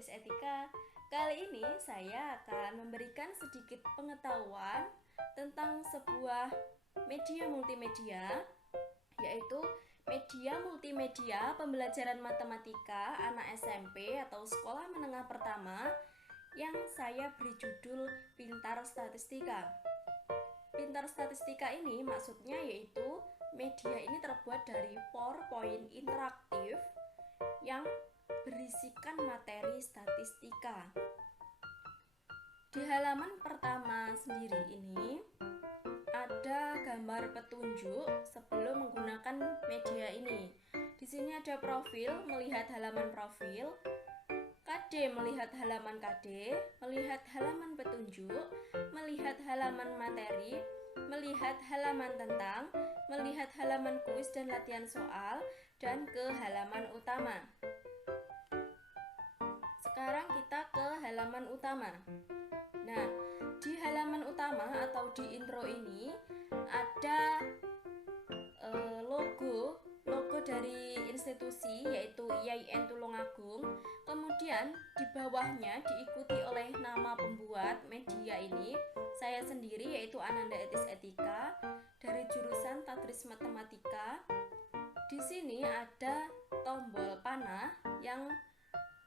Etis Etika. Kali ini saya akan memberikan sedikit pengetahuan tentang sebuah media multimedia, yaitu media multimedia pembelajaran matematika anak SMP atau sekolah menengah pertama yang saya beri judul Pintar Statistika. Pintar Statistika ini maksudnya yaitu media ini terbuat dari PowerPoint interaktif yang berisikan materi statistika. Di halaman pertama sendiri ini ada gambar petunjuk sebelum menggunakan media ini. Di sini ada profil, melihat halaman profil, KD melihat halaman KD, melihat halaman petunjuk, melihat halaman materi, melihat halaman tentang, melihat halaman kuis dan latihan soal, dan ke halaman utama. Sekarang kita ke halaman utama. Nah, di halaman utama atau di intro ini ada logo dari institusi yaitu IAIN Tulungagung. Kemudian di bawahnya diikuti oleh nama pembuat media ini, saya sendiri yaitu Ananda Etis Etika dari jurusan Tadris Matematika. Di sini ada tombol panah yang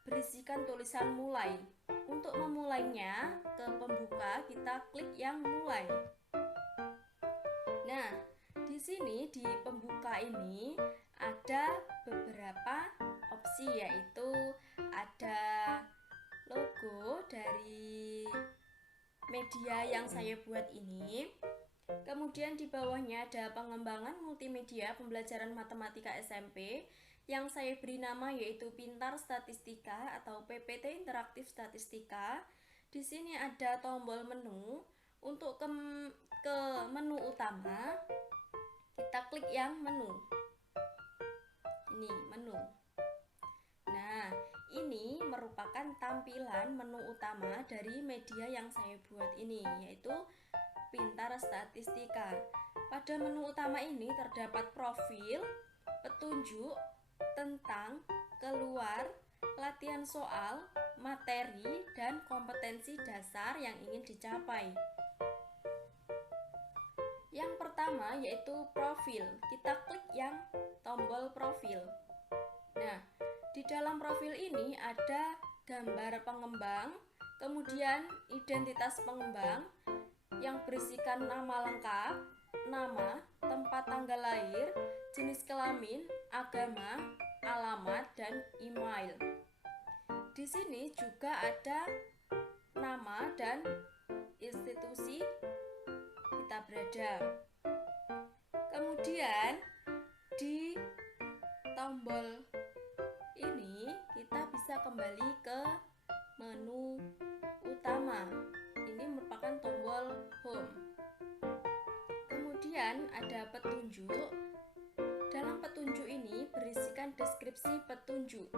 berisikan tulisan mulai. Untuk memulainya ke pembuka kita klik yang mulai. Nah, di sini di pembuka ini ada beberapa opsi, yaitu ada logo dari media yang saya buat ini. Kemudian di bawahnya ada pengembangan multimedia pembelajaran matematika SMP yang saya beri nama yaitu Pintar Statistika atau PPT Interaktif Statistika. Di sini ada tombol menu. Untuk ke menu utama, kita klik yang menu. Ini menu. Nah, ini merupakan tampilan menu utama dari media yang saya buat ini, yaitu Pintar Statistika. Pada menu utama ini terdapat profil, petunjuk, tentang, keluar, latihan soal, materi, dan kompetensi dasar yang ingin dicapai. Yang pertama yaitu profil. Kita klik yang tombol profil. Nah, di dalam profil ini ada gambar pengembang, kemudian identitas pengembang yang berisikan nama lengkap, nama, tempat tanggal lahir, jenis kelamin, agama, alamat, dan email. Di sini juga ada nama dan institusi kita berada. Kemudian di tombol ini kita bisa kembali ke menu utama. Ini merupakan tombol home. Kemudian ada petunjuk. Dalam petunjuk ini berisikan deskripsi petunjuk.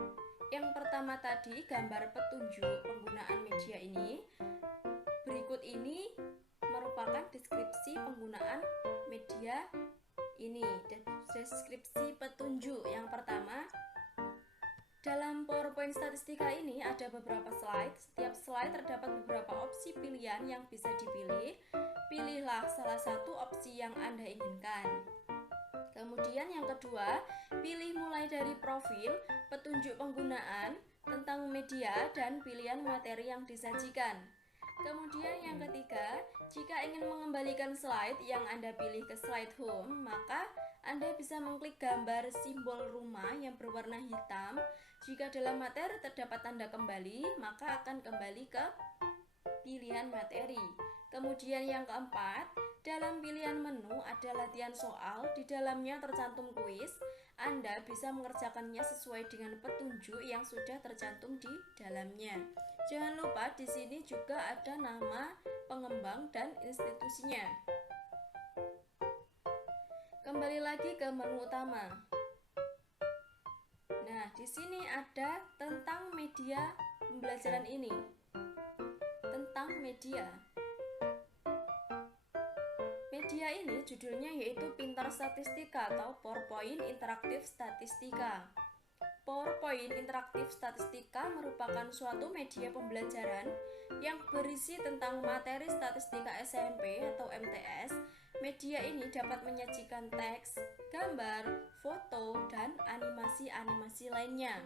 Yang pertama tadi gambar petunjuk penggunaan media ini. Berikut ini merupakan deskripsi penggunaan media ini. Deskripsi petunjuk yang pertama, dalam PowerPoint Statistika ini ada beberapa slide. Setiap slide terdapat beberapa opsi pilihan yang bisa dipilih. Pilihlah salah satu opsi yang Anda inginkan. Kemudian yang kedua, pilih mulai dari profil, petunjuk penggunaan, tentang media, dan pilihan materi yang disajikan. Kemudian yang ketiga, jika ingin mengembalikan slide yang Anda pilih ke slide home, maka Anda bisa mengklik gambar simbol rumah yang berwarna hitam. Jika dalam materi terdapat tanda kembali, maka akan kembali ke pilihan materi. Kemudian yang keempat, dalam pilihan menu ada latihan soal, di dalamnya tercantum kuis. Anda bisa mengerjakannya sesuai dengan petunjuk yang sudah tercantum di dalamnya. Jangan lupa di sini juga ada nama pengembang dan institusinya. Kembali lagi ke menu utama. Nah, di sini ada tentang media pembelajaran ini. Tentang media. Media ini judulnya yaitu Pintar Statistika atau PowerPoint Interaktif Statistika. PowerPoint interaktif statistika merupakan suatu media pembelajaran yang berisi tentang materi statistika SMP atau MTS. Media ini dapat menyajikan teks, gambar, foto, dan animasi-animasi lainnya.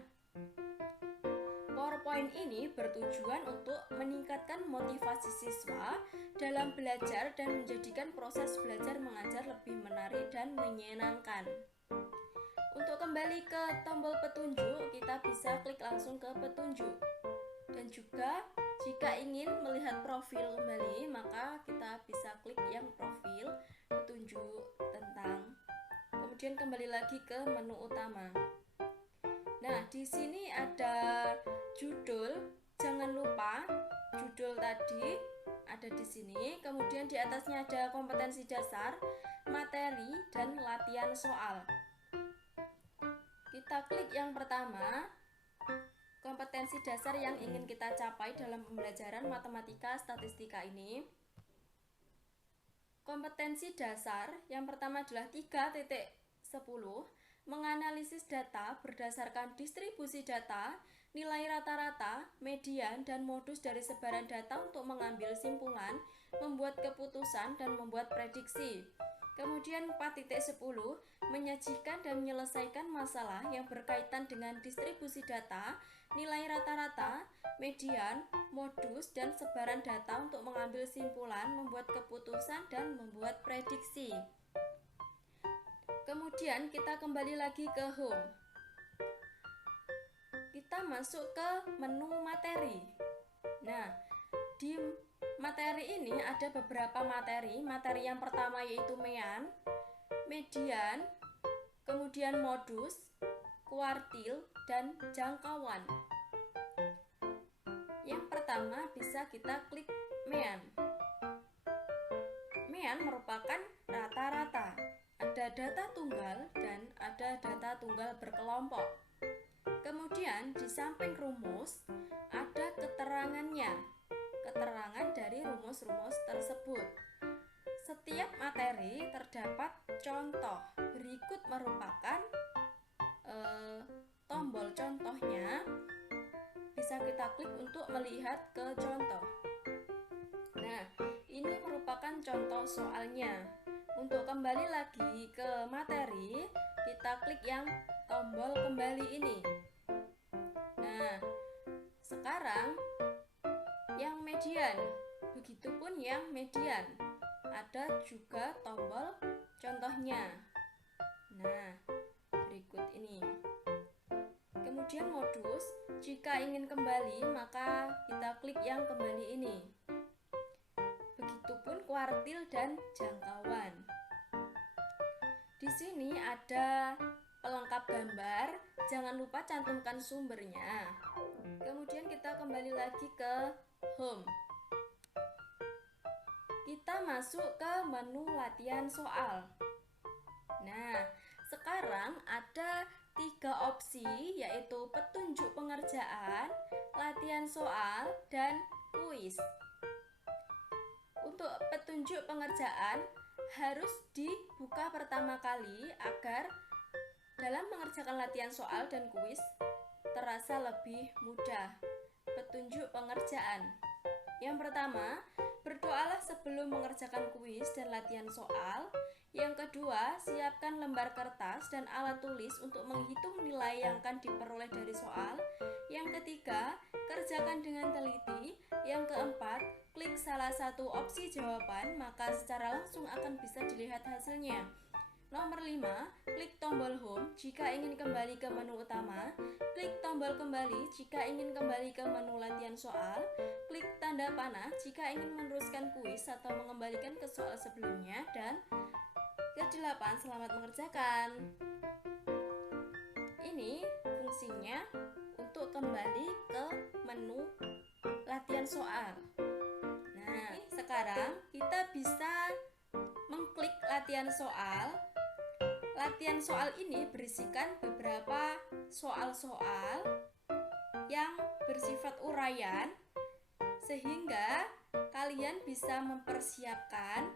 PowerPoint ini bertujuan untuk meningkatkan motivasi siswa dalam belajar dan menjadikan proses belajar mengajar lebih menarik dan menyenangkan. Untuk kembali ke tombol petunjuk, kita bisa klik langsung ke petunjuk. Dan juga jika ingin melihat profil kembali, maka kita bisa klik yang profil petunjuk tentang. Kemudian kembali lagi ke menu utama. Nah, di sini ada judul. Jangan lupa judul tadi ada di sini. Kemudian di atasnya ada kompetensi dasar, materi, dan latihan soal. Kita klik yang pertama, kompetensi dasar yang ingin kita capai dalam pembelajaran matematika statistika ini. Kompetensi dasar yang pertama adalah 3.10, menganalisis data berdasarkan distribusi data, nilai rata-rata, median, dan modus dari sebaran data untuk mengambil simpulan, membuat keputusan, dan membuat prediksi. Kemudian 4.10, menyajikan dan menyelesaikan masalah yang berkaitan dengan distribusi data, nilai rata-rata, median, modus, dan sebaran data untuk mengambil simpulan, membuat keputusan, dan membuat prediksi. Kemudian kita kembali lagi ke home. Kita masuk ke menu materi. Nah, di materi ini ada beberapa materi. Materi yang pertama yaitu mean, median, kemudian modus, kuartil, dan jangkauan. Yang pertama bisa kita klik mean. Mean merupakan rata-rata. Ada data tunggal dan ada data tunggal berkelompok. Kemudian di samping rumus ada keterangannya. Keterangan dari rumus-rumus tersebut. Setiap materi terdapat contoh. Berikut merupakan tombol contohnya. Bisa kita klik untuk melihat ke contoh. Nah, ini merupakan contoh soalnya. Untuk kembali lagi ke materi, kita klik yang tombol kembali ini. Nah, sekarang yang median, begitupun yang median. Ada juga tombol contohnya. Nah, berikut ini. Kemudian modus, jika ingin kembali maka kita klik yang kembali ini. Begitupun kuartil dan jangkauan. Di sini ada pelengkap gambar, jangan lupa cantumkan sumbernya. Kemudian kita kembali lagi ke home. Kita masuk ke menu latihan soal. Nah, sekarang ada 3 opsi, yaitu petunjuk pengerjaan, latihan soal, dan kuis. Untuk petunjuk pengerjaan harus dibuka pertama kali agar dalam mengerjakan latihan soal dan kuis terasa lebih mudah. Petunjuk pengerjaan. Yang pertama, berdoalah sebelum mengerjakan kuis dan latihan soal. Yang kedua, siapkan lembar kertas dan alat tulis untuk menghitung nilai yang akan diperoleh dari soal. Yang ketiga, kerjakan dengan teliti. Yang keempat, klik salah satu opsi jawaban, maka secara langsung akan bisa dilihat hasilnya. Nomor 5, klik tombol home jika ingin kembali ke menu utama. Klik tombol kembali jika ingin kembali ke menu latihan soal. Klik tanda panah jika ingin meneruskan kuis atau mengembalikan ke soal sebelumnya. Dan ke-8, selamat mengerjakan. Ini fungsinya untuk kembali ke menu latihan soal. Nah, sekarang kita bisa mengklik latihan soal. Latihan soal ini berisikan beberapa soal-soal yang bersifat uraian, sehingga kalian bisa mempersiapkan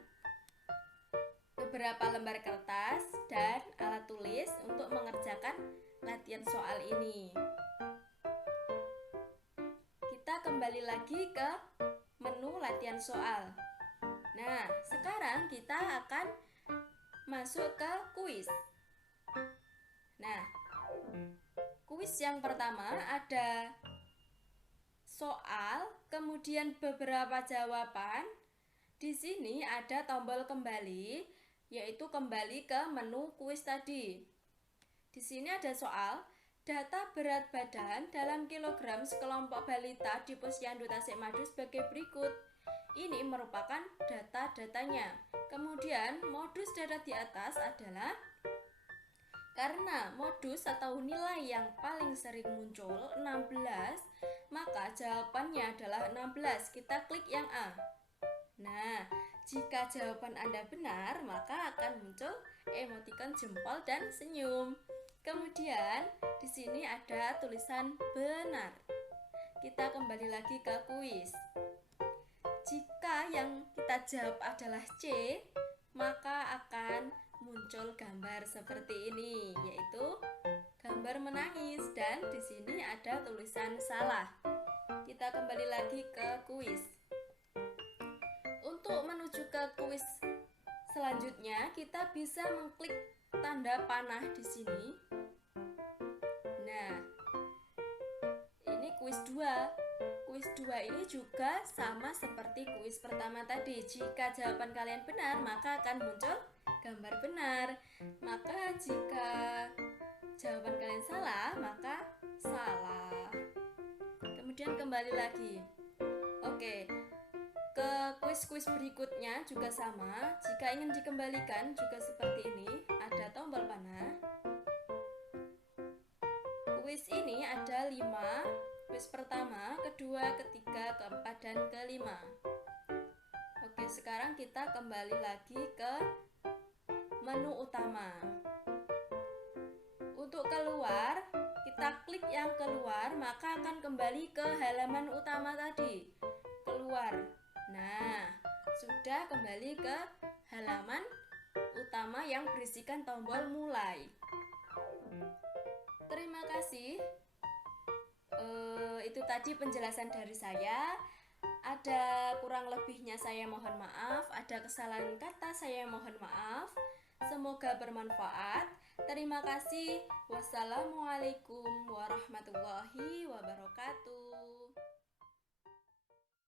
beberapa lembar kertas dan alat tulis untuk mengerjakan latihan soal ini. Kita kembali lagi ke menu latihan soal. Nah, sekarang kita akan masuk ke kuis. Nah, kuis yang pertama ada soal, kemudian beberapa jawaban. Di sini ada tombol kembali, yaitu kembali ke menu kuis tadi. Di sini ada soal, data berat badan dalam kilogram sekelompok balita di Posyandu Tasikmadu sebagai berikut. Ini merupakan data-datanya. Kemudian modus data di atas adalah karena modus atau nilai yang paling sering muncul 16, maka jawabannya adalah 16. Kita klik yang A. Nah, jika jawaban Anda benar, maka akan muncul emotikon jempol dan senyum. Kemudian, di sini ada tulisan benar. Kita kembali lagi ke kuis. Jika yang kita jawab adalah C, maka akan muncul gambar seperti ini, yaitu gambar menangis, dan di sini ada tulisan salah. Kita kembali lagi ke kuis. Untuk menuju ke kuis selanjutnya, kita bisa mengklik tanda panah di sini. Nah, ini kuis 2. Kuis 2 ini juga sama seperti kuis pertama tadi. Jika jawaban kalian benar, maka akan muncul gambar benar. Maka jika jawaban kalian salah, maka salah. Kemudian kembali lagi. Oke, ke kuis-kuis berikutnya juga sama. Jika ingin dikembalikan juga seperti ini, ada tombol panah. Kuis ini ada 5. Kuis pertama, kedua, ketiga, keempat, dan kelima. Oke, sekarang kita kembali lagi ke menu utama. Untuk keluar, kita klik yang keluar, maka akan kembali ke halaman utama tadi. Keluar. Nah, sudah kembali ke halaman utama yang berisikan tombol mulai. Terima kasih. Itu tadi penjelasan dari saya. Ada kurang lebihnya saya mohon maaf, ada kesalahan kata saya mohon maaf. Semoga bermanfaat. Terima kasih. Wassalamualaikum warahmatullahi wabarakatuh.